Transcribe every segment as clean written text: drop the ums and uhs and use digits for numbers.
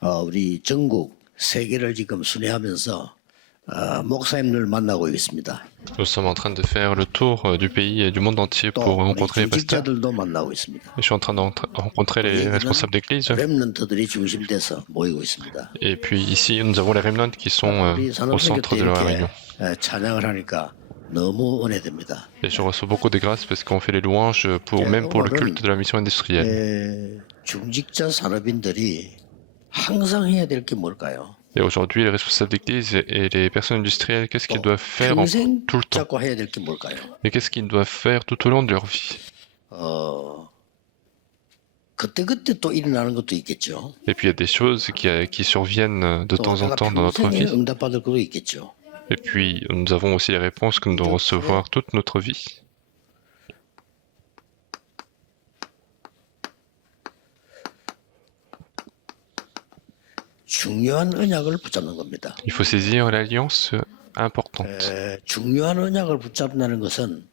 우리 전국 세계를 지금 순회하면서 목사님들 만나고 있습니다. Nous sommes en train de faire le tour du pays et du monde entier pour 또 우리 rencontrer les pasteurs. 중직자들도 만나고 있습니다. Je suis en train de rencontrer les responsables d'église. 렘넌트들이 중심돼서 모이고 있습니다. Et puis ici, nous avons les remnants qui sont 우리 au 산업선교 centre 때 de la 이렇게 réunion. 찬양을 하니까 너무 은혜됩니다. Et je reçois beaucoup de grâces parce qu'on fait les louanges même pour le culte de la mission industrielle. 중직자 산업인들이 항상 해야 될 게 뭘까요? Et aujourd'hui, les responsables d'église et les personnes industrielles, qu'est-ce qu'ils doivent faire 평생 tout le temps? 붙잡고 해야 될 게 뭘까요? Et qu'est-ce qu'ils doivent faire tout au long de leur vie? 그때그때 또 일어나는 것도 있겠죠. Et puis il y a des choses qui surviennent de 또 temps en 내가 temps dans notre 평생에 vie. 응답받을 것도 있겠죠. Et puis nous avons aussi les réponses que nous devons recevoir toute notre vie. 중요한 언약을 붙잡는 겁니다. Il faut saisir l'alliance importante. 중요한 언약을 붙잡는다는 것은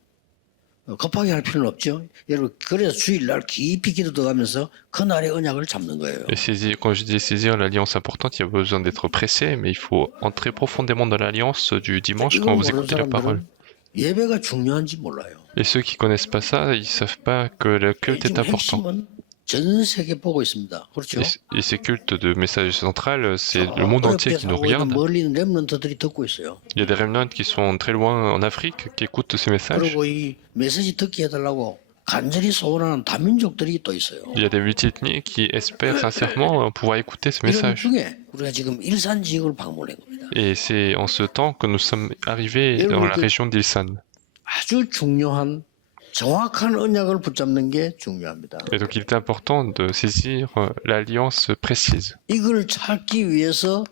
급하게 할 필요는 없죠. 여러분 그래서 주일날 깊이 기도 들어가면서 그날의 언약을 잡는 거예요. Et saisir, quand je dis saisir l'alliance importante, il y a besoin d'être pressé, mais il faut entrer profondément dans l'alliance du dimanche quand 이걸 vous 모르는 écoutez la parole. 사람들은 예배가 중요한지 몰라요. Et ceux qui connaissent pas ça, ils savent pas que le culte est 지금 important. 핵심은 전 세계 보고 있습니다. 그렇죠? Et ces cultes de message central, c'est le monde entier qui nous regarde. 멀리 있는 렘넌트들이 듣고 있어요. Il y a des remnants qui sont très loin en Afrique qui écoutent ces messages. 그리고 이 메시지 듣게 해달라고 간절히 소원하는 다민족들이 또 있어요. Il y a des multiethnies qui espèrent sincèrement pouvoir écouter ce 이런 message. 중에 우리가 지금 일산 지역을 방문한 겁니다. Et c'est en ce temps que nous sommes arrivés dans la région d'Ilsan. 아주 중요한 정확한 언약을 붙잡는 게 중요합니다. Et donc il est important de saisir l'alliance précise. 이걸 찾기 위해서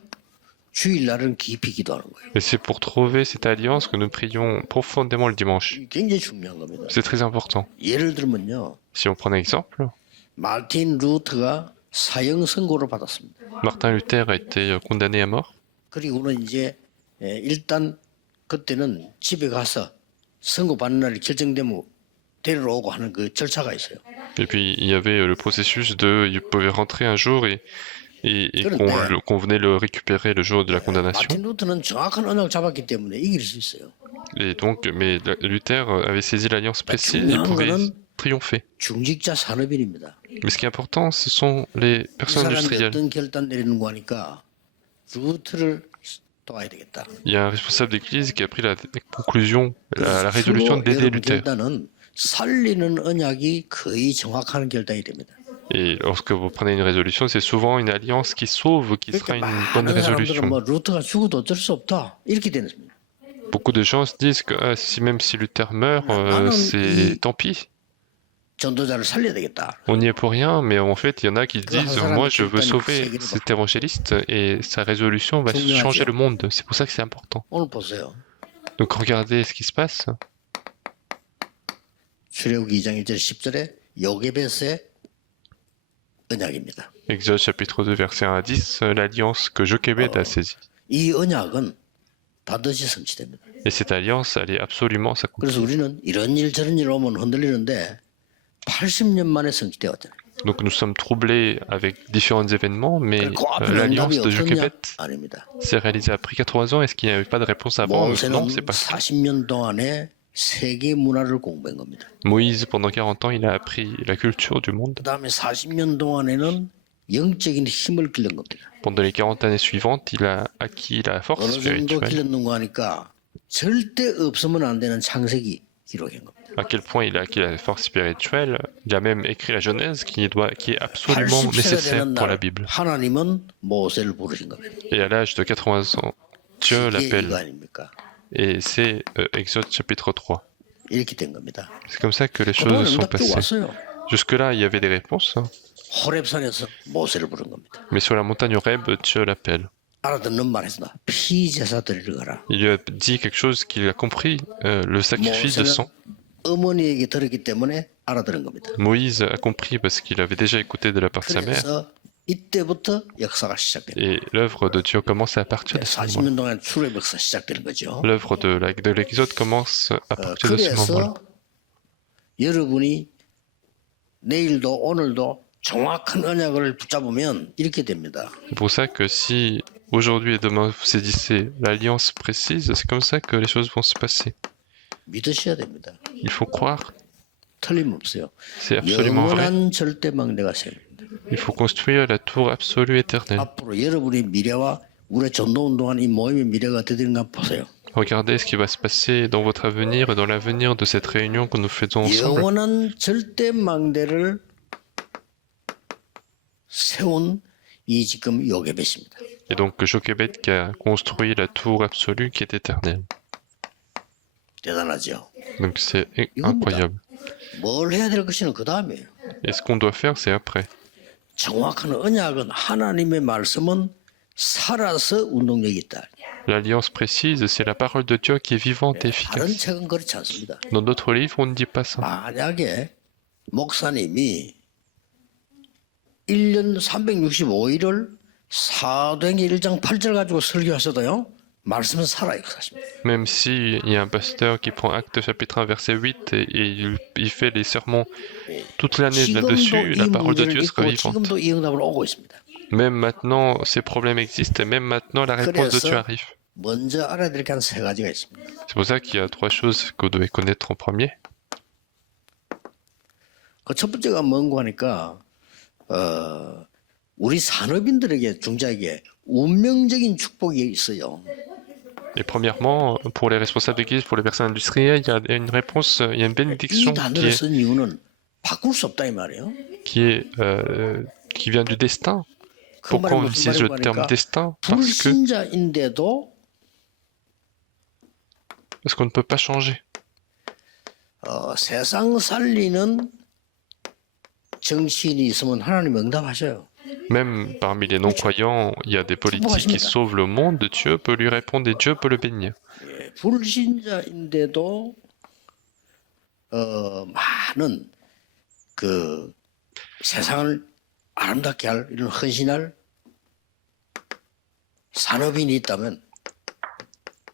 주일날은 깊이 기도하는 거예요. Et c'est pour trouver cette alliance que nous prions profondément le dimanche. 굉장히 중요한 겁니다. C'est très important. 예를 들면요. Si on prend un exemple, 마틴 루터가 사형 선고를 받았습니다. Martin Luther a été condamné à mort. 그리고는 이제 일단 그때는 집에 가서 선고 받는 날이 결정되면 데리러 오고 하는 그 절차가 있어요. Et puis il y avait le processus de, il pouvait rentrer un jour et qu'on venait le récupérer le jour de la condamnation. 마틴 루터는 정확한 언약을 잡았기 때문에 이길 수 있어요. Et donc, mais Luther avait saisi l'alliance précise, il pouvait triompher. 중직자 산업인입니다. Mais ce qui est important, ce sont les 이 personnes 사람이 industrielles. 어떤 결단 내리는 거 하니까 루터를 도와야 되겠다. Il y a un responsable d'église qui a pris la conclusion, la résolution d'aider Luther. 결단은 살리는 언약이 거의 정확한 결단이 됩니다. Et lorsque vous prenez une résolution, c'est souvent une alliance qui sauve, qui sera une bonne 많은 사람들은 résolution. 뭐 루터가 죽어도 어쩔 수 없다 이렇게 되는 겁니다. Beaucoup de gens se disent que même si Luther meurt, c'est tant pis. 전도자를 살려야 되겠다. On n'y est pour rien, mais en fait, il y en a qui disent, moi je veux sauver cet évangéliste et sa résolution va changer le monde. C'est pour ça que c'est important. 오늘 보세요. Donc regardez ce qui se passe. 출애굽기 2장 1절 10절에 요게벳의 언약입니다. Exode chapitre 2 verset 1 à 10, l'alliance que Jochebed a saisie. 이 언약은 반드시 성취됩니다. Et cette alliance, elle est absolument 그래서 s'accomplir. 우리는 이런 일 저런 일 오면 흔들리는데 80년 만에 성취되었잖아요. Donc nous sommes troublés avec différents événements, mais 그 앞에 l'alliance 응답이 de Jochebed 없었냐? 아닙니다. s'est réalisée après 80 ans. Est-ce qu'il n'y avait pas de réponse avant? Non, 모세는 c'est pas ça. 40년 동안에 세계 문화를 공부한 겁니다. Moïse, pendant 40 ans, il a appris la culture du monde. 그 다음에 40년 동안에는 영적인 힘을 길른 겁니다. Pendant les 40 années suivantes, il a acquis la force 어느 정도 spirituelle. 길렀는가 하니까 절대 없으면 안 되는 창세기 기록한 겁니다. À quel point il a acquis la force spirituelle, il a même écrit la Genèse qui est absolument 80세가 nécessaire 되는 pour la 날 Bible. 하나님은 모세를 부르신 겁니다. Et à l'âge de 80 ans, Dieu 이게 이거 l'appelle. 아닙니까? Et c'est Exode chapitre 3. 이렇게 된 겁니다. C'est comme ça que les 그동안 choses sont 응답도 passées. 왔어요. Jusque-là, il y avait des réponses, hein. 호렙산에서 모세를 부른 겁니다. Mais sur la montagne Horeb, Dieu l'appelle. 알아듣는 말 했으나 피제사 드리러 가라. Il lui a dit quelque chose qu'il a compris, le sacrifice de sang. 어머니에게 들었기 때문에 알아들은 겁니다. Moïse a compris parce qu'il avait déjà écouté de la part de sa mère. 그래서 이때부터 역사가 시작됩니다. Et l'œuvre de Dieu commence à partir de ce moment. 40년 동안 출애굽 역사 시작되는 거죠. L'œuvre de l'Exode commence à partir de ce moment-là. 그래서 여러분이 내일도 오늘도 정확한 언약을 붙잡으면 이렇게 됩니다. C'est pour ça que si aujourd'hui et demain vous saisissez l'alliance précise, c'est comme ça que les choses vont se passer. 믿으셔야 됩니다. Il faut croire, 틀림없어요. c'est absolument vrai. 영원한 절대 망대가 세웁니다. Il faut construire la tour absolue éternelle. 앞으로 여러분의 미래와 우리 전도 운동한 이 모임의 미래가 어떻게 되는가 보세요. Regardez ce qui va se passer dans votre avenir et dans l'avenir de cette réunion que nous faisons ensemble. 영원한 절대 망대를 세운 이 지금 요괴벳입니다. Et donc Jochebed qui a construit la tour absolue qui est éternelle. 대단하죠. Donc c'est incroyable. 뭘 해야 될 것이는 그 다음이에요. Et ce qu'on doit faire, c'est après. 정확한 언약은 하나님의 말씀은 살아서 운동력이 있다. L'alliance précise, c'est la parole de Dieu qui est vivante et 다른 efficace. 책은 그렇지 않습니다. Dans d'autres livres, on ne dit pas ça. 만약에 목사님이 1년 365일을 사도행전 1장 8절 가지고 설교하셔도요. 말씀은 살아요. 사실입니다. Même s'il y a un pasteur qui prend Acte chapitre 1 verset 8 et il fait les sermons toute l'année là-dessus, la parole de Dieu sera vivante. 지금도 이 응답을 오고 있습니다. Même maintenant, ces problèmes existent et même maintenant, la réponse de Dieu arrive. 먼저 알아야 될 게 한 세 가지가 있습니다. C'est pour ça qu'il y a trois choses que vous devez connaître en premier. 그 첫 번째가 뭔고 하니까 우리 산업인들에게 중자에게 운명적인 축복이 있어요. Et premièrement, pour les responsables d'église, pour les personnes industrielles, il y a une réponse, il y a une 이 bénédiction 단어를 쓴 이유는 바꿀 수 없다 이 말이에요. qui vient du destin. 그 Pourquoi 말은 on 무슨 utilise le 말이고 terme 하니까 destin? Parce 불신자인데도 qu'on ne peut pas changer. 세상 살리는 정치인이 있으면 하나님 응답하셔요. Même parmi les non-croyants, il y a des politiques qui sauvent le monde, Dieu peut lui répondre et Dieu peut le bénir. 예, 불신자인데도 많은 그 세상을 아름답게 할 이런 헌신할 산업인이 있다면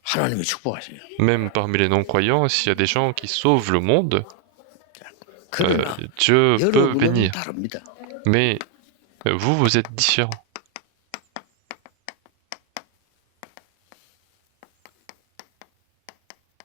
하나님이 축복하세요. Même parmi les non-croyants, s'il y a des gens qui sauvent le monde, 그러나 Dieu peut 여러분은 bénir. 다릅니다. Mais vous, vous êtes différents.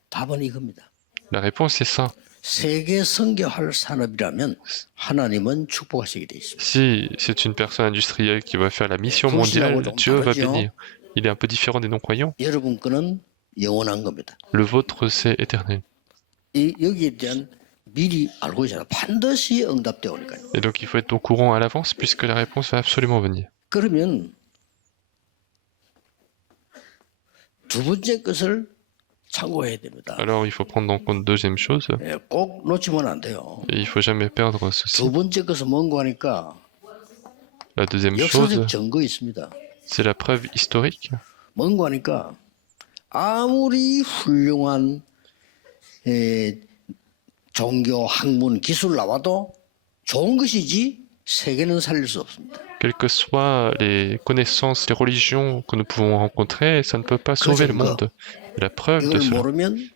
답은 이겁니다. La réponse est ça. 세계 선교할 산업이라면 하나님은 축복하시게 돼 있습니다. Si c'est une personne industrielle qui va faire la mission mondiale, Dieu va bénir. Il est un peu différent des non-croyants. 여러분 거는 영원한 겁니다. Le vôtre, c'est éternel. 여기에 대한 미리 알고 있잖아. 반드시 응답되어 오니까요. Et donc, il faut être au courant à l'avance puisque la réponse va absolument venir. 그러면 두 번째 것을 참고해야 됩니다. Alors, il faut prendre en compte deuxième chose, 예, 꼭 놓치면 안 돼요. et il faut jamais perdre ceci. 두 번째 것은 뭔고 하니까 La deuxième chose, 역사적 증거 있습니다. c'est la preuve historique. 뭔고 하니까 아무리 훌륭한 종교, 학문, 기술 나와도 좋은 것이지 세계는 살릴 수 없습니다. Quelles que soient les connaissances, les religions que nous pouvons rencontrer, ça ne peut pas sauver le monde. Et la preuve de 이걸 cela, 모르면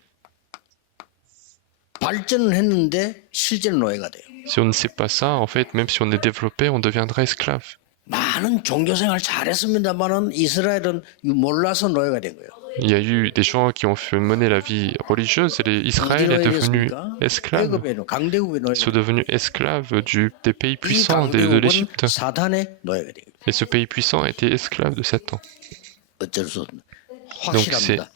발전은 했는데 실제는 노예가 돼요. si on ne sait pas ça, en fait, même si on est développé, on deviendra esclave. 많은 종교생활 잘했습니다만은 이스라엘은 몰라서 노예가 된 거예요. Il y a eu des gens qui ont fait mener la vie religieuse et Israël est devenu esclave. 애굽의 강대국의 Ils sont 노예가 devenus esclaves des pays 이 puissants de 강대국은 l'Égypte. 사탄의 노예가 돼요. Et ce pays puissant était esclave de Satan. 어쩔 수 없습니다. 확실합니다.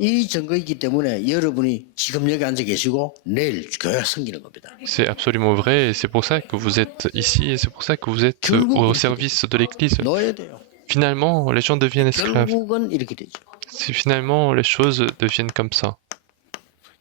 이 증거이기 때문에 여러분이 지금 여기 앉아 계시고 내일 교회가 생기는 겁니다. C'est absolument vrai et c'est pour ça que vous êtes ici et c'est pour ça que vous êtes au service de l'Église. 노예돼요. Finalement, les gens deviennent esclaves. 결국은 이렇게 되죠. Si finalement les choses deviennent comme ça,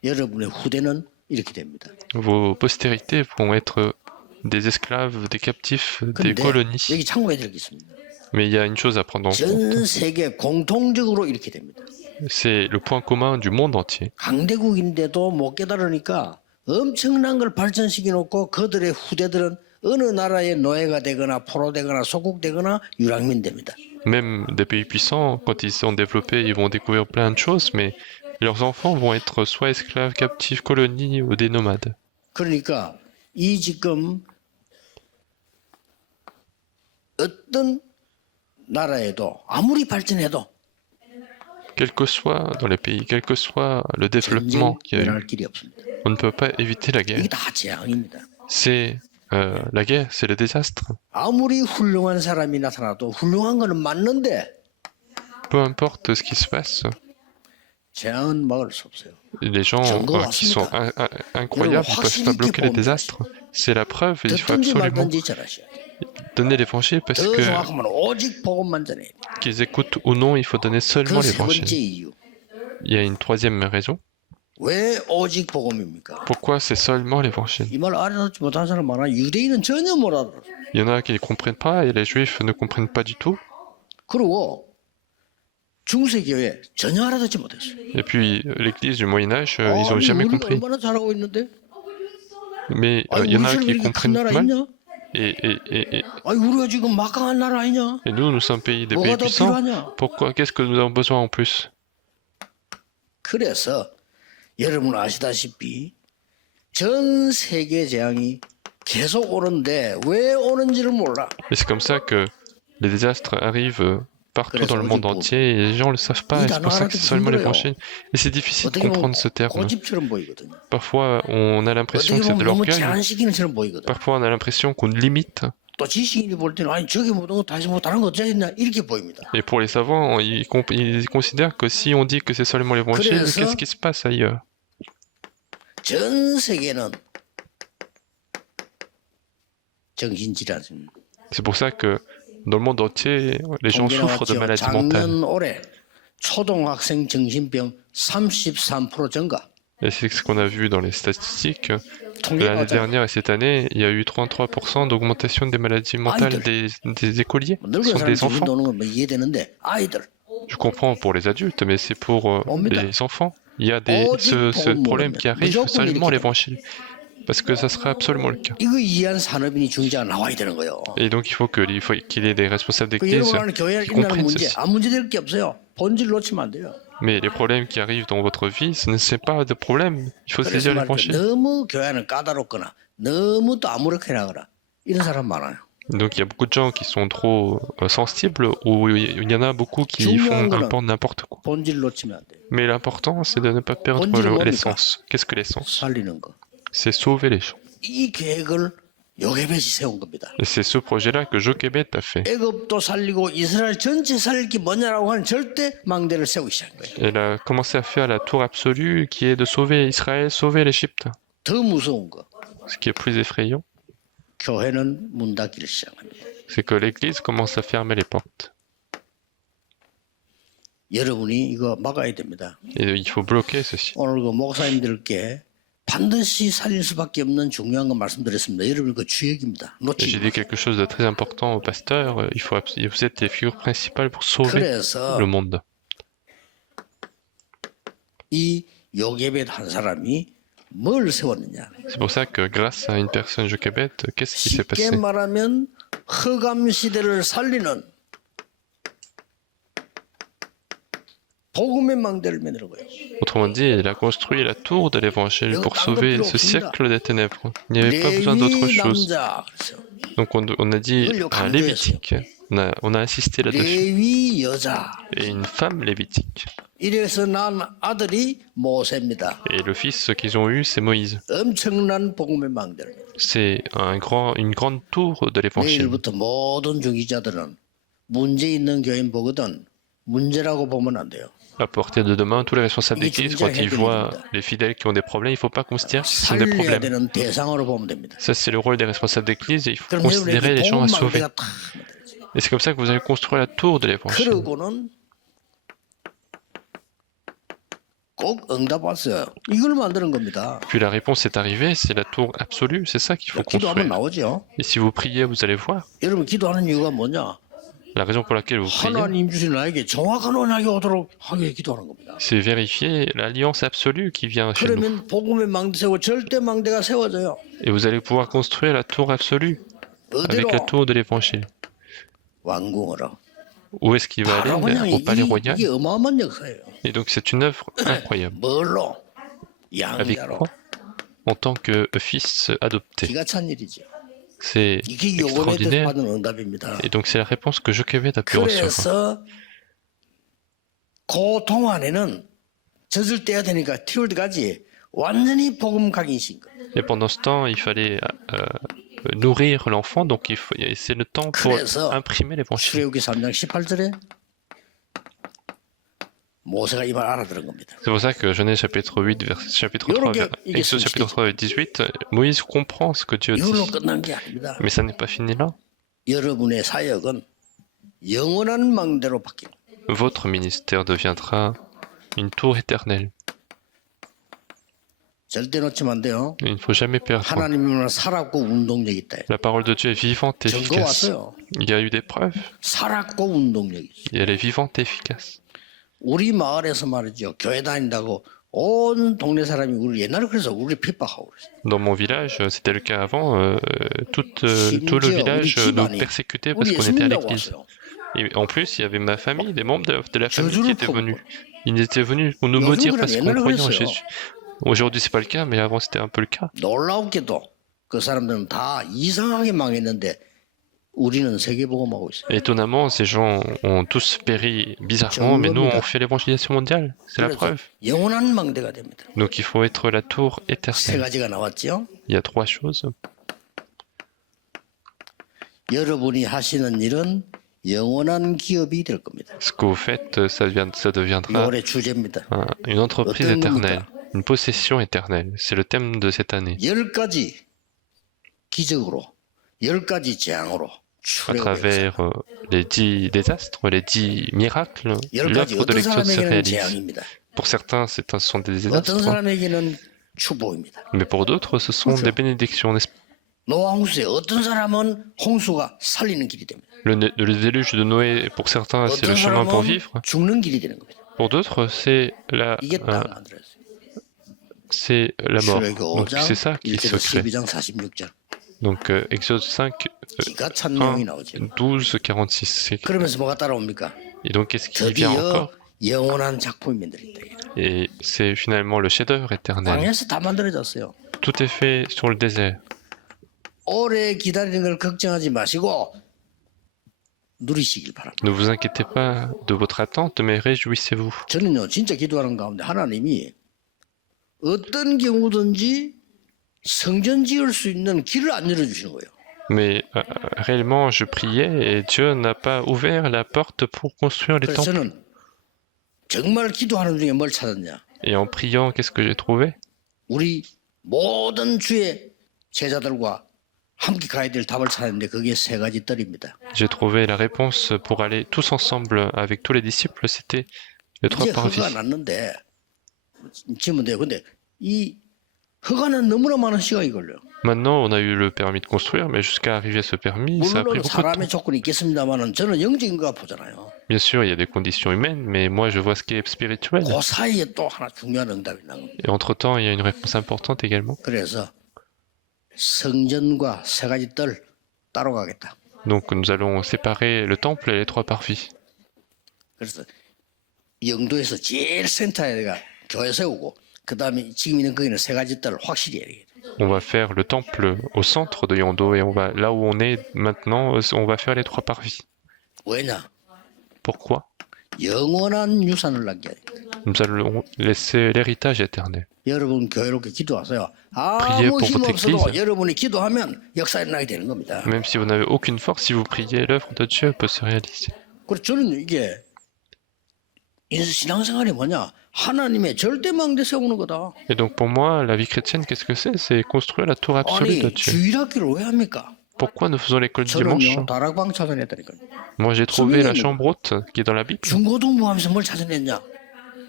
여러분의 후대는 이렇게 됩니다. vos postérités vont être des esclaves, des captifs, des 근데 colonies. 여기 참고해야 될 게 있습니다. Mais il y a une chose à prendre en compte, 전 세계 공통적으로 이렇게 됩니다. c'est le point commun du monde entier. 강대국인데도 못 깨달으니까 엄청난 걸 발전시켜 놓고 그들의 후대들은 어느 나라의 노예가 되거나 포로되거나 속국되거나 유랑민 됩니다. Même des pays puissants, quand ils sont développés, ils vont découvrir plein de choses, mais leurs enfants vont être soit esclaves, captifs, colonies ou des nomades. 그러니까 이 지금 어떤 나라에도 아무리 발전해도 Quel que soit dans les pays, quel que soit le 전쟁 développement qu'il y a eu, 면할 길이 없습니다. on ne peut pas éviter la guerre. 이게 다 재앙입니다. C'est la guerre, c'est le désastre. 아무리 훌륭한 사람이 나타나도 훌륭한 거는 맞는데 Peu importe ce qui se passe, 재앙은 막을 수 없어요. les gens qui sont incroyables ne peuvent pas bloquer les désastres. C'est la preuve, il faut 듣든지 absolument 말든지 잘하셔야 돼요. donner l'évangile parce 더 que 정확하면 오직 복음만 전해야 돼요. qu'ils écoutent ou non, il faut donner seulement 그 세 번째 l'évangile. 이유. Il y a une troisième raison. 왜 오직 복음입니까? Pourquoi c'est seulement l'évangile? 이 말 알아듣지 못하는 사람 많아. 유대인은 전혀 못 알아. Il y en a qui ne comprennent pas et les juifs ne comprennent pas du tout. 그리고 중세교회 전혀 알아듣지 못했어요. Et puis l'église du Moyen-Âge, ils n'ont jamais 우리가 compris. 얼마나 잘하고 있는데? Mais 아니, il y en a 우리처럼 qui 이렇게 큰 comprennent 나라 mal. 있냐? Et 아니 우리가 지금 막강한 나라 아니냐? nous sommes des 뭐가 pays 더 puissants. 필요하냐? Pourquoi? Qu'est-ce que nous avons besoin en plus? 그래서 여러분 아시다시피 전 세계 재앙이 계속 오는데 왜 오는지를 몰라. Et c'est comme ça que les désastres arrivent partout dans le monde entier et les gens ne le savent pas. Et c'est pour ça que c'est seulement l'évangile. Et c'est difficile de 어떻게 보면 comprendre ce terme. 고집처럼 보이거든요. Parfois, on a l'impression 어떻게 que c'est de 보면 너무 l'orgueil. 제한시키는 처럼 보이거든. Parfois, on a l'impression qu'on limite. 또 지식인이 볼 때는 아니 저게 못한 거 다시 못하는 거 어쩌겠냐 이렇게 보입니다. Et pour les savants, ils considèrent que si on dit que c'est seulement l'évangile, 그래서- qu'est-ce qui se passe ailleurs? 전 세계는 정신질환입니다. C'est pour ça que dans le monde entier, les gens 통계 souffrent de 나왔죠. maladies mentales. 작년 올해 초등학생 정신병 33% 증가. Et c'est ce qu'on a vu dans les statistiques. 통계 L'année 나왔죠. dernière et cette année, il y a eu 33% d'augmentation des maladies mentales des écoliers. Ce 늙은 sont 사람 des 정신 enfants. 도는 건 뭐 이해되는데 아이들 Je comprends pour les adultes, mais c'est pour les enfants. Il y a ce problème qui arrive seulement l'évangile. Parce que ça sera absolument le cas. 이거 이해한 산업인이 중재가 나와야 되는 거예요. Et donc il faut qu'il y 에 des responsables 그 d'église 여러분 안에 교회 qui 있는 comprennent 문제 ceci. 아무 문제 될 게 없어요. 본질 놓치면 안 돼요. Mais les problèmes qui arrivent dans votre vie, ce n'est pas de problème. Il faut 그래서 saisir 말이죠. l'évangile. 너무 교회는 까다롭거나 너무 또 아무렇게 하거나 이런 사람 많아요. Donc il y a beaucoup de gens qui sont trop sensibles ou il y en a beaucoup qui font un peu n'importe quoi. 본질 놓치면 안 돼요. Mais l'important, c'est de ne pas perdre l'essence. Qu'est-ce que l'essence? 살리는 거. C'est sauver les gens. 이 계획을 요게벳이 세운 겁니다. Et c'est ce projet-là que Jochebed a fait. 애굽도 살리고 이스라엘 전체 살릴 게 뭐냐라고 하는 절대 망대를 세우기 시작한 거예요. Elle a commencé à faire la tour absolue qui est de sauver Israël, sauver l'Égypte. 더 무서운 거. Ce qui est plus effrayant, 교회는 문 닫기를 시작합니다. c'est que l'Église commence à fermer les portes. 여러분이 이거 막아야 됩니다. Et il faut bloquer ceci. 오늘 그 목사님들께 반드시 살릴 수밖에 없는 중요한 거 말씀드렸습니다. 여러분 그 주역입니다. Et j'ai 놓치지 dit quelque chose de très important au pasteur. Vous êtes les figures principales pour sauver 그래서 le monde. 이 요게벳 한 사람이 뭘 세웠느냐. C'est pour ça que grâce à une personne Jochebed, qu'est-ce qui s'est 쉽게 passé? 말하면 흑암 시대를 살리는 복음의 망대를 만드는 거예요. Autrement dit, il a construit la tour de l'évangile pour sauver ce siècle des ténèbres. Il n'y avait pas besoin d'autre 레위 chose. 남자 그래서 Donc on a dit un lévitique. On a insisté là-dessus. 레위 여자 Et une femme lévitique. 이래서 난 아들이 모세입니다. Et le fils qu'ils ont eu, c'est Moïse. 엄청난 복음의 망대를. C'est une grande tour de l'évangile. 내일부터 모든 중기자들은 문제 있는 교인 보거든 문제라고 보면 안 돼요. À partir de demain, tous les responsables d'église, quand ils voient les fidèles qui ont des problèmes, il ne faut pas considérer que ce sont des 살려야 problèmes. 되는 대상으로 보면 됩니다. Ça, c'est le rôle des responsables d'église et il faut 그럼 considérer les gens à 복음 sauver. 망대가 탁 만들어져요. Et c'est comme ça que vous allez construire la tour de l'évangile. 그러고는 꼭 응답 왔어요. 이걸 만드는 겁니다. Puis la réponse est arrivée, c'est la tour absolue, c'est ça qu'il faut 기도하면 construire. 나오죠. Et si vous priez, vous allez voir. 여러분 기도하는 이유가 뭐냐? La raison pour laquelle vous priez, 하나님 주신 나에게 정확한 언약이 오도록 하게 기도하는 겁니다. c'est vérifier l'alliance absolue qui vient chez nous. 그러면 복음의 망대 세우고 절대 망대가 세워져요. Et vous allez pouvoir construire la tour absolue avec 어디로? la tour de l'évangile. 왕궁으로. Où est-ce qu'il va 바로 aller? 그냥 Au palais royal. 이게 어마어마한 역사예요. Et donc c'est une œuvre incroyable. 뭘로? Avec 양자로. quoi? En tant que fils adopté. 기가 찬 일이죠. C'est 이게 요금에 대해서 extraordinaire. 받은 응답입니다. Et donc c'est la réponse que Jochebed a pu recevoir. 그래서 그 동안에는 젖을 떼야 되니까 티월드까지 완전히 복음 각인신 거예요. Et pendant ce temps, il fallait nourrir l'enfant, donc c'est le temps pour 그래서 imprimer l'évangile. 출애굽기 3장 18절에 모세가 이 말 알아들은 겁니다. C'est pour ça que Genèse chapitre 8, chapitre 3, Exode chapitre 3, 18, Moïse comprend ce que Dieu 이걸로 dit. 끝난 게 아닙니다. Mais ça n'est pas fini là. 여러분의 사역은 영원한 망대로 바뀌는 거예요. Votre ministère deviendra une tour éternelle. 절대 놓치면 안 돼요. Il ne faut jamais perdre. 하나님은 살았고 운동력 있다. La parole de Dieu est vivante et 증거 efficace. 왔어요. Il y a eu des preuves. 살았고 운동력 있어. Et elle est vivante et efficace. 우리 마을에서 말이죠. 교회 다닌다고 온 동네 사람이 우리 옛날에 그래서 우리 핍박하고 그랬어요. Dans mon village, c'était le cas avant, tout le village nous persécutait parce 우리 qu'on était à 예수님이라고 l'église. 왔어요. Et en plus, il y avait ma famille, des membres de la famille qui 저주를 étaient 퍼붓고. venus. Ils étaient venus pour nous 요즘 maudire 그냥 parce qu'on 옛날에 croyait en 그랬어요. Jésus. Aujourd'hui, c'est pas le cas, mais avant, c'était un peu le cas. 놀라웠게도 그 사람들은 다 이상하게 망했는데 우리는 세계복음하고 있어요. Étonnamment, ces gens ont tous péri bizarrement, mais nous, on fait l'évangélisation mondiale. C'est la 그래서 preuve. 영원한 망대가 됩니다. Donc, il faut être la tour 세 éternelle. 가지가 나왔죠. Il y a trois choses. 여러분이 하시는 일은 영원한 기업이 될 겁니다. Ce que vous faites, ça deviendra 올해 주제입니다. une entreprise 어떤 éternelle, 겁니까? une possession éternelle. C'est le thème de cette année. 10가지 기적으로 10가지 재앙으로 À 출애굽의 travers les 10 désastres, les 10 miracles, 10가지 l'œuvre de 어떤 l'exode se 사람에게는 réalise. 재앙입니다. Pour certains, ce sont des 어떤 désastres, 사람에게는 축복입니다. mais pour d'autres, ce sont des bénédictions, n'est-ce pas? 노아 홍수에 어떤 사람은 홍수가 살리는 길이 됩니다. Le déluge de Noé, pour certains, c'est le 어떤 chemin pour 사람은 vivre. 죽는 길이 되는 겁니다. Pour d'autres, c'est 이게 딱 만들어졌어요. c'est la mort. 출애굽 Donc 5장 c'est ça qui est 1절에서 secret. 12장 46절 Donc Exode 5, 기가 찬 내용이 1, 나오죠. 12, 46. 그러면서 뭐가 따라옵니까? Et donc qu'est-ce qui vient 드디어 encore? 영원한 작품이 된다. Et c'est finalement le chef-d'œuvre éternel. 광야에서 다 만들어졌어요. Tout est fait sur le désert. 오래 기다리는 걸 걱정하지 마시고 누리시길 바랍니다. Ne vous inquiétez pas de votre attente, mais réjouissez-vous. 저는요 진짜 기도하는 가운데 하나님이 어떤 경우든지 성전 지을 수 있는 길을 안 열어주시는 거예요. Mais réellement, je priais et Dieu n'a pas ouvert la porte pour construire les 그래서 temples. 저는 정말 기도하는 중에 뭘 찾았냐? Et en priant, qu'est-ce que j'ai trouvé? 우리 모든 주의 제자들과 함께 가야 될 답을 찾았는데 그게 세 가지 뜰입니다. J'ai trouvé la réponse pour aller tous ensemble avec tous les disciples, c'était les trois 이제 parvis. 허가 났는데 지면 돼요. 근데 이 허가는 너무나 많은 시간이 걸려요. Maintenant, on a eu le permis de construire, mais jusqu'à arriver à ce permis, ça a pris 물론 beaucoup de temps. 사람의 조건이 있겠습니다만은 저는 영적인 거 보잖아요. Bien sûr, il y a des conditions humaines, mais moi, je vois ce qui est spirituel. 그 사이에 또 하나 중요한 응답이 나온 겁니다. Et entre-temps, il y a une réponse importante également. 그래서 성전과 세 가지 뜰 따로 가겠다. Donc, nous allons séparer le temple et les trois parvis. 그래서 영도에서 제일 센터에가 교회 세우고 그 다음에 지금 있는 거기는 세 가지 뜰 확실히 해야 되겠다. On va faire le temple au centre de Yondo et là où on est maintenant, on va faire les trois parvis. 왜냐? Pourquoi? 영원한 유산을 남겨야 돼. Nous allons laisser l'héritage éternel. 여러분 교회롭게 기도하세요. Priez 아무 pour 힘 votre 없어도 église. 여러분이 기도하면 역사 일어나게 되는 겁니다. Même si vous n'avez aucune force, si vous priez, l'œuvre de Dieu peut se réaliser. 그래서 저는 이게 신앙생활이 뭐냐? 하나님의 절대망대 세우는 거다. Et donc pour moi, la vie chrétienne, qu'est-ce que c'est? C'est construire la tour absolue de 아니 Dieu. 주일학기를 왜 합니까? Pourquoi nous faisons l'école du dimanche? 저는요 다락방 찾아냈다니까요. Moi, j'ai trouvé la chambre haute qui est dans la Bible. 중고등부하면서 뭘 찾아냈냐?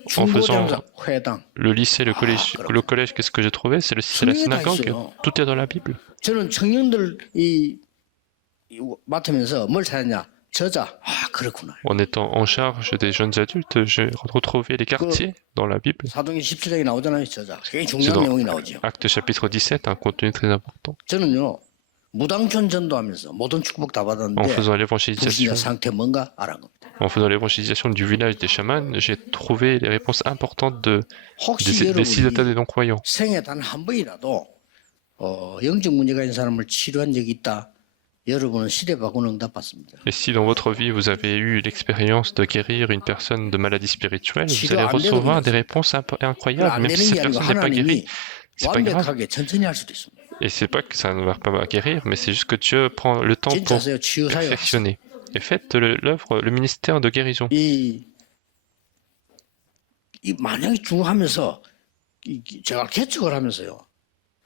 중고등부하면서 회당. Le lycée, le collège, qu'est-ce que j'ai trouvé? C'est la synagogue. Tout est dans la Bible. 저는 청년들 이 맡으면서 뭘 찾았냐? 저자. 아 그렇구나. En étant en charge des jeunes adultes, j'ai retrouvé les quartiers dans la Bible. 사도행전 17장에 나오잖아요, 저자. 굉장히 C'est 중요한 dans 내용이 나오죠. Acte chapitre 17, un contenu très important. 저는요 무당촌 전도하면서 모든 축복 다 En 받았는데 faisant 불신자 l'évangélisation, 상태 뭔가 알아간 겁니다. du village des chamans, j'ai trouvé les réponses importantes 혹시 des 6 états 여러분이 des non-croyants. 생애 단 한 번이라도 영적 문제가 있는 사람을 치료한 적이 있다. 여러분은 시대바꾸는 응답 받습니다. Et si dans votre vie vous avez eu l'expérience de guérir une personne de maladie spirituelle, vous 치료 allez 안 돼도 recevoir des 괜찮습니다. réponses 그걸 incroyables, 안 même si 되는 게 cette 아니고 personne n'est pas guérie. 하나님이 C'est pas grave. 완벽하게 천천히 할 수도 있습니다. Et c'est pas que ça ne va pas guérir, mais c'est juste que Dieu prend le temps 진짜 pour 하세요. 치유사역. perfectionner. Et faites l'œuvre, le ministère de guérison. 이 만약에 중하면서 제가 개척을 하면서요.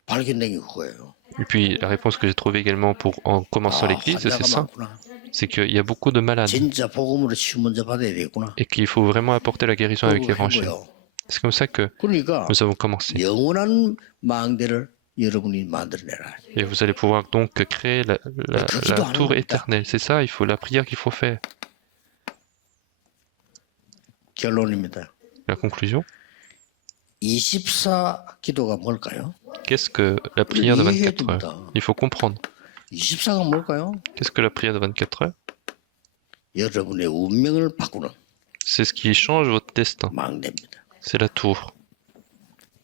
발견된 게 그거예요. Et puis la réponse que j'ai trouvée également en commençant l'église, c'est 환자가 ça, 많구나. c'est qu'il y a beaucoup de malades 진짜 복음으로 치유 먼저 받아야 되겠구나. et qu'il faut vraiment apporter la guérison avec 그걸 한 l'évangile. 거예요. C'est comme ça que 그러니까 nous avons commencé. 영원한 망대를 여러분이 만들어내라. Et vous allez pouvoir donc créer la tour éternelle. C'est ça, il faut la prière qu'il faut faire. 결론입니다. La conclusion, 24 기도가 뭘까요? qu'est-ce que la prière de 24 heures? 이해해줍니다. Il faut comprendre. 24가 뭘까요? Qu'est-ce que la prière de 24 heures? 여러분의 운명을 바꾸는 C'est ce qui change votre destin. 망대입니다. C'est la tour.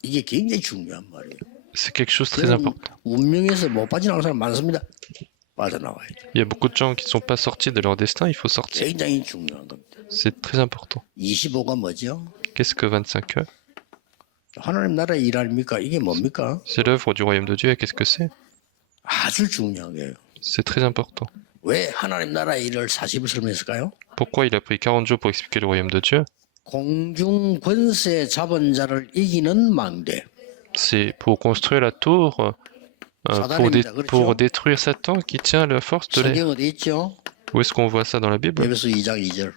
이게 굉장히 중요한 말이에요. C'est quelque chose de très 여러분, important. 운명에서 못 빠져나가는 사람 많습니다. 빠져나와야 돼. Il y a beaucoup de gens qui ne sont pas sortis de leur destin, il faut sortir. 굉장히 중요한 겁니다. C'est très important. 25가 뭐죠? Qu'est-ce que 25 heures? 하나님 나라의 일 아닙니까? 이게 뭡니까? C'est l'œuvre du royaume de Dieu et qu'est-ce que c'est? 아주 중요한 거예요. C'est très important. 왜 하나님 나라의 일을 40을 설명했을까요? Pourquoi il a pris 40 jours pour expliquer le royaume de Dieu? 공중 권세 잡은 자를 이기는 망대. C'est pour construire la tour, pour détruire Satan qui tient la force de l'air. 성경 어디 있죠? Où est-ce qu'on voit ça dans la Bible? 에베소 2장 2절.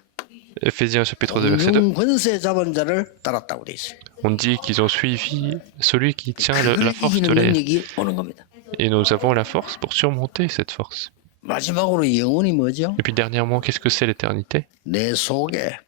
Éphésiens chapitre 2 verset 2. 공중 권세 잡은 자를 따랐다고 돼 있어요. On dit qu'ils ont suivi celui qui tient la 그걸 force de 이기는 l'air. 능력이 오는 겁니다. Et nous avons la force pour surmonter cette force. 마지막으로 영혼이 뭐죠? Et puis dernièrement, qu'est-ce que c'est l'éternité? 내 속에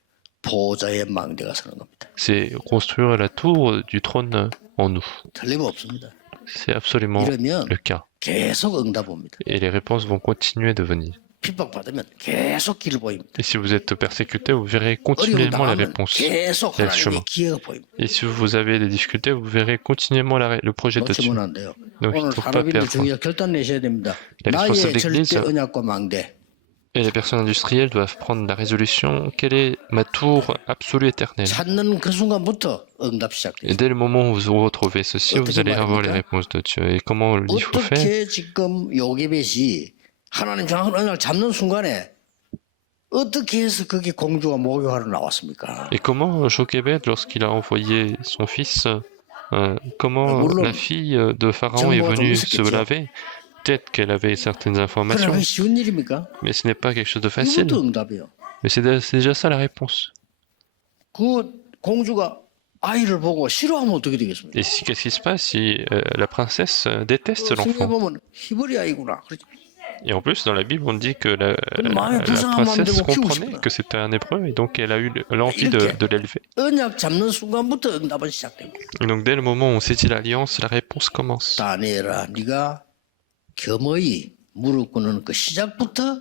보좌의 망대가 서는 겁니다. C'est construire la tour du trône en nous. 틀림없습니다. C'est absolument 이러면 le cas. 계속 응답 옵니다. Et les réponses vont continuer de venir. 핍박받으면 계속 길 보입니다. Et si vous êtes persécuté, vous verrez 어려움 continuellement les 당하면 réponses. 계속 네, chemin. 하나님의 기회가 보입니다. Et si vous avez des difficultés, vous verrez continuellement le projet de Dieu. 놓치면 안 돼요. Donc il ne 오늘 faut pas 산업인들 perdre. 중에 결단 내셔야 됩니다. Les 나의 responsables d'église 절대 언약과 망대. et les personnes industrielles doivent prendre la résolution. Quelle est ma tour absolue éternelle? 찾는 그 순간부터 응답 Et 시작돼요. dès le moment où vous retrouvez ceci, vous allez avoir les réponses de Dieu. Et comment il faut faire? 어떻게 지금 요게벳이 하나님 정한 언약을 잡는 순간에 어떻게 해서 그게 공주가 목욕하러 나왔습니까? Et comment Jochebed, lorsqu'il a envoyé son fils, comment la fille de Pharaon est venue se laver? Peut-être qu'elle avait certaines 그러나 informations, 그게 쉬운 일입니까? mais ce n'est pas quelque chose de facile. 이것도 응답이에요. Mais c'est déjà ça la réponse. 그 공주가 아이를 보고 싫어하면 어떻게 되겠습니까? Et si, qu'est-ce qui se passe si la princesse déteste 성경에 l'enfant? 보면 히브리 아이구나. 그렇지. Et en plus, dans la Bible, on dit que la 마음에 불쌍한 마음 princesse 들고 키우고 comprenait 싶구나. que c'était un hébreu et donc elle a eu l'envie 이렇게. de l'élever. 언약 잡는 순간부터 응답은 시작됩니다. Et donc dès le moment où on saisit l'alliance, la réponse commence. 다니엘아, 네가 겸허히 무릎 꿇는 그 시작부터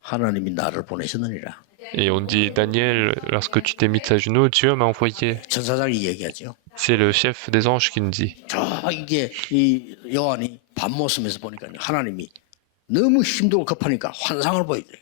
하나님이 나를 보내셨느니라. Et on dit, Daniel, lorsque tu t'es mis à genoux, Dieu m'a envoyé. 천사장이 얘기하죠. C'est le chef des anges qui nous dit. 저 이게 이 요한이 밤모습에서 보니까 하나님이 너무 힘들고 급하니까 환상을 보여줘요.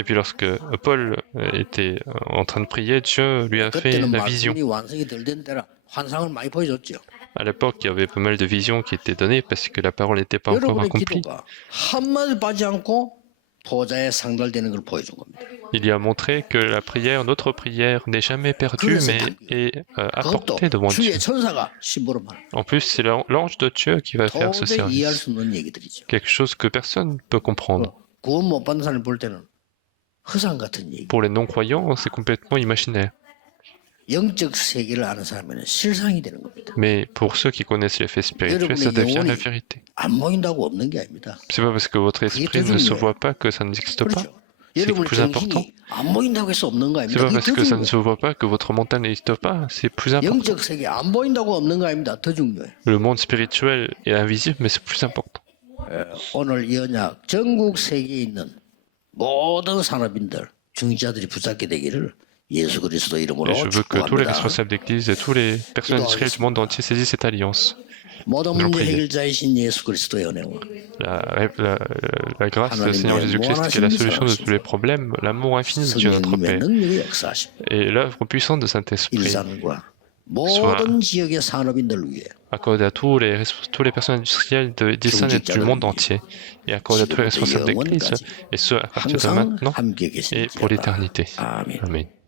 Et puis lorsque Paul était en train de prier, Dieu lui a fait 그때는 la vision. 말씀이 완성이 덜 된 때라 환상을 많이 보여줬죠. À l'époque, il y avait pas mal de visions qui étaient données parce que la parole n'était pas encore 여러분의 accomplie. 기도가 한마디 빠지 않고 보좌에 상달되는 걸 보여준 겁니다. Il y a montré que la prière, notre prière, n'est jamais perdue, mais est 그것도 apportée devant Dieu. 주의 천사가 심부름하는 En plus, c'est l'ange de Dieu qui va faire ce 도저히 이해할 service. 수 없는 얘기들이죠. Quelque chose que personne ne peut comprendre. 구원 못 받는 사람이 볼 때는 허상 같은 얘기. Pour les non-croyants, c'est complètement imaginaire. 영적 세계를 아는 사람에는 실상이 되는 겁니다. Mais pour ceux qui connaissent les faits spirituels, ça devient la vérité. 안 보인다고 없는 게 아닙니다. C'est pas parce que votre esprit ne se voit pas que ça n'existe pas. 그렇죠. 여러분의 plus important. 정신이 안 보인다고 해서 없는 거 C'est 아닙니다. pas 그게 parce 더 que ça ne 중요해요. se voit pas que votre mental n'existe pas. C'est plus important. 영적 세계 안 보인다고 없는 거 아닙니다. 더 중요해요. Le monde spirituel est invisible, mais c'est plus important. 오늘 이 언약 전국 세계에 있는 모든 산업인들, 중직자들이 붙잡게 되기를 예수 그리스도 이름으로 Et je veux que tous les 축복합니다. responsables d'église et tous les personnes industrielles du monde entier saisissent cette alliance. 모든 Nous allons 문제 prier. 해결자이신 예수 그리스도의 은혜와 La grâce du Seigneur Jésus-Christ, qui est la solution de tous les problèmes, l'amour infini de Dieu notre 성령님의 Père, 능력의 역사하심, et l'œuvre puissante de Saint-Esprit 일산과 모든 지역의 산업인들 위해 accordé à tous les personnes industrielles d'Israël et du monde entier, et accordé à tous les responsables d'église, et ce, à partir de 항상 maintenant 함께 et pour 계시니라. l'éternité. 아멘. Amen.